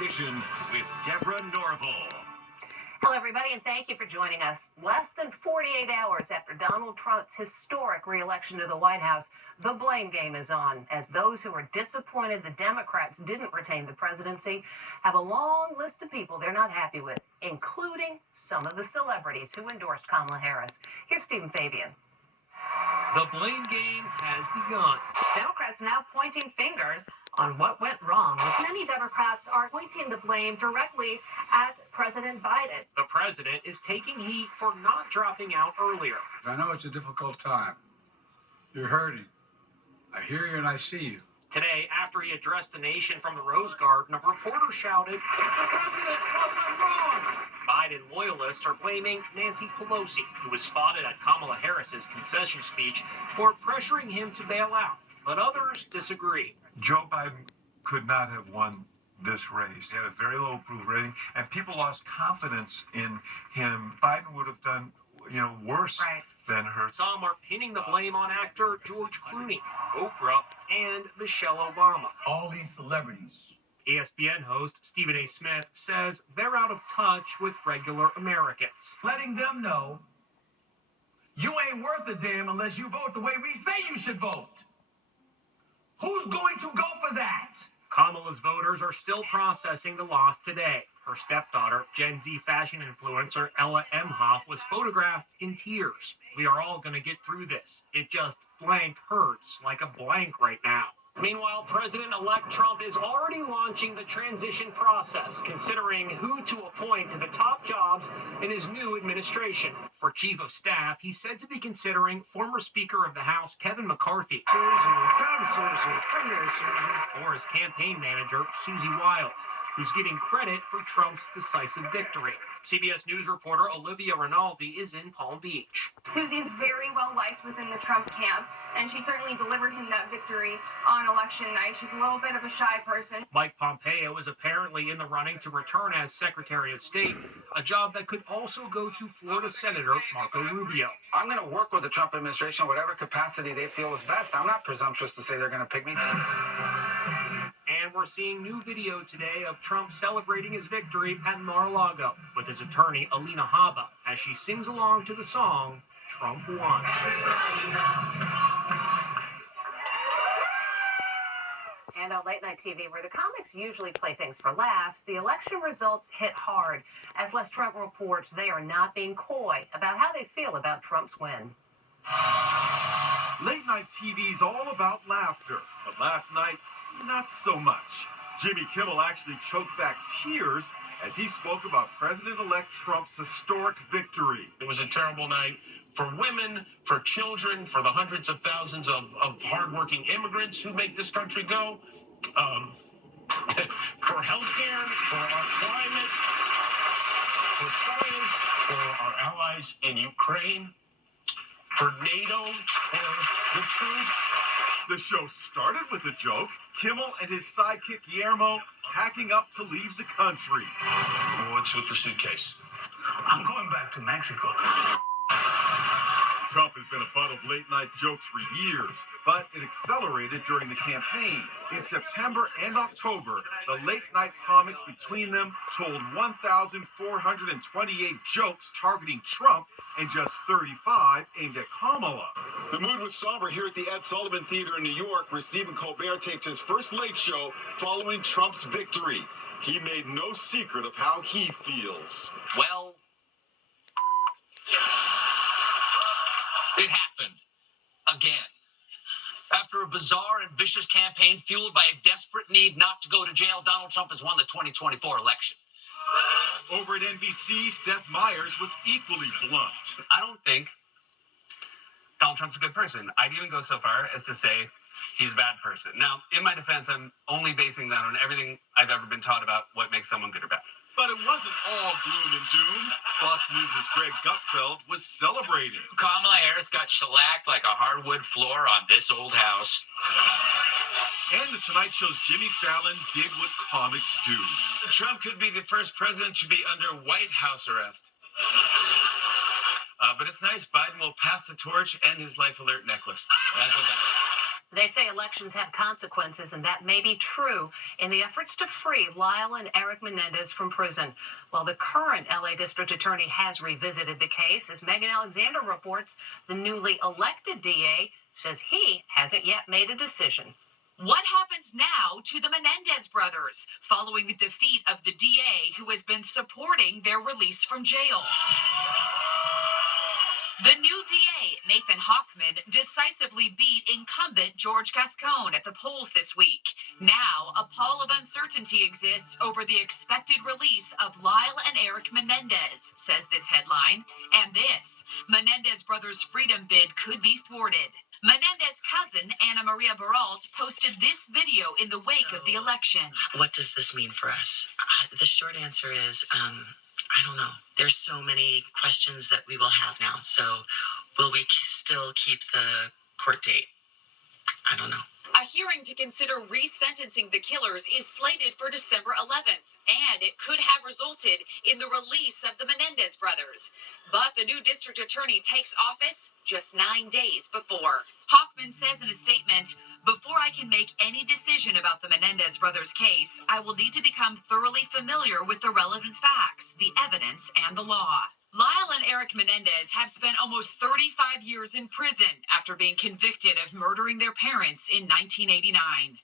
Vision with Deborah Norville. Hello, everybody, and thank you for joining us. Less than 48 hours after Donald Trump's historic re-election to the White House, the blame game is on, as those who are disappointed the Democrats didn't retain the presidency have a long list of people they're not happy with, including some of the celebrities who endorsed Kamala Harris. Here's Stephen Fabian. The blame game has begun. Democrats now pointing fingers on what went wrong. Many Democrats are pointing the blame directly at President Biden. The president is taking heat for not dropping out earlier. I know it's a difficult time. You're hurting. I hear you and I see you. Today, after he addressed the nation from the Rose Garden, a reporter shouted, "The president went wrong!" Biden loyalists are blaming Nancy Pelosi, who was spotted at Kamala Harris's concession speech, for pressuring him to bail out. But others disagree. Joe Biden could not have won this race. He had a very low approval rating, and people lost confidence in him. Biden would have done, worse than her. Some are pinning the blame on actor George Clooney, Oprah, and Michelle Obama. All these celebrities. ESPN host Stephen A. Smith says they're out of touch with regular Americans. Letting them know you ain't worth a damn unless you vote the way we say you should vote. Who's going to go for that? Kamala's voters are still processing the loss today. Her stepdaughter, Gen Z fashion influencer Ella Emhoff, was photographed in tears. "We are all going to get through this. It just blank hurts like a blank right now." Meanwhile, President-elect Trump is already launching the transition process, considering who to appoint to the top jobs in his new administration. For Chief of Staff, he's said to be considering former Speaker of the House Kevin McCarthy, or his campaign manager Susie Wiles, who's getting credit for Trump's decisive victory. CBS News reporter Olivia Rinaldi is in Palm Beach. Susie's very well liked within the Trump camp, and she certainly delivered him that victory on election night. She's a little bit of a shy person. Mike Pompeo is apparently in the running to return as Secretary of State, a job that could also go to Florida Senator Marco Rubio. I'm going to work with the Trump administration in whatever capacity they feel is best. I'm not presumptuous to say they're going to pick me. And we're seeing new video today of Trump celebrating his victory at Mar-a-Lago with his attorney Alina Habba as she sings along to the song Trump Won. And on late night TV, where the comics usually play things for laughs, the election results hit hard as Les Trump reports they are not being coy about how they feel about Trump's win. Late night TV's all about laughter, but last night, not so much. Jimmy Kimmel actually choked back tears as he spoke about President-elect Trump's historic victory. It was a terrible night for women, for children, for the hundreds of thousands of hardworking immigrants who make this country go, for healthcare, for our climate, for science, for our allies in Ukraine, for NATO, for the truth. The show started with a joke, Kimmel and his sidekick Guillermo packing up to leave the country. What's with the suitcase? I'm going back to Mexico. Trump has been a butt of late-night jokes for years, but it accelerated during the campaign. In September and October, the late-night comics between them told 1,428 jokes targeting Trump and just 35 aimed at Kamala. The mood was somber here at the Ed Sullivan Theater in New York, where Stephen Colbert taped his first Late Show following Trump's victory. He made no secret of how he feels. Well, it happened again. After a bizarre and vicious campaign fueled by a desperate need not to go to jail, Donald Trump has won the 2024 election. Over at NBC, Seth Meyers was equally blunt. I don't think Donald Trump's a good person. I'd even go so far as to say he's a bad person. Now, in my defense, I'm only basing that on everything I've ever been taught about what makes someone good or bad. But it wasn't all gloom and doom. Fox News' Greg Gutfeld was celebrating. Kamala Harris got shellacked like a hardwood floor on this old house. And the Tonight Show's Jimmy Fallon did what comics do. Trump could be the first president to be under White House arrest. But it's nice. Biden will pass the torch and his life alert necklace. They say elections have consequences, and that may be true in the efforts to free Lyle and Eric Menendez from prison. Well, the current LA District Attorney has revisited the case. As Megan Alexander reports, the newly elected DA says he hasn't yet made a decision. What happens now to the Menendez brothers following the defeat of the DA who has been supporting their release from jail? The new DA, Nathan Hochman, decisively beat incumbent George Gascon at the polls this week. Now, a pall of uncertainty exists over the expected release of Lyle and Eric Menendez, says this headline. And this, Menendez brothers' freedom bid could be thwarted. Menendez cousin Ana Maria Baralt posted this video in the wake of the election. What does this mean for us? The short answer is, I don't know. There's so many questions that we will have now. So will we still keep the court date? I don't know. A hearing to consider resentencing the killers is slated for December 11th, and it could have resulted in the release of the Menendez brothers. But the new district attorney takes office just 9 days before. Hochman says in a statement, "Before I can make any decision about the Menendez brothers' case, I will need to become thoroughly familiar with the relevant facts, the evidence, and the law." Lyle and Eric Menendez have spent almost 35 years in prison after being convicted of murdering their parents in 1989.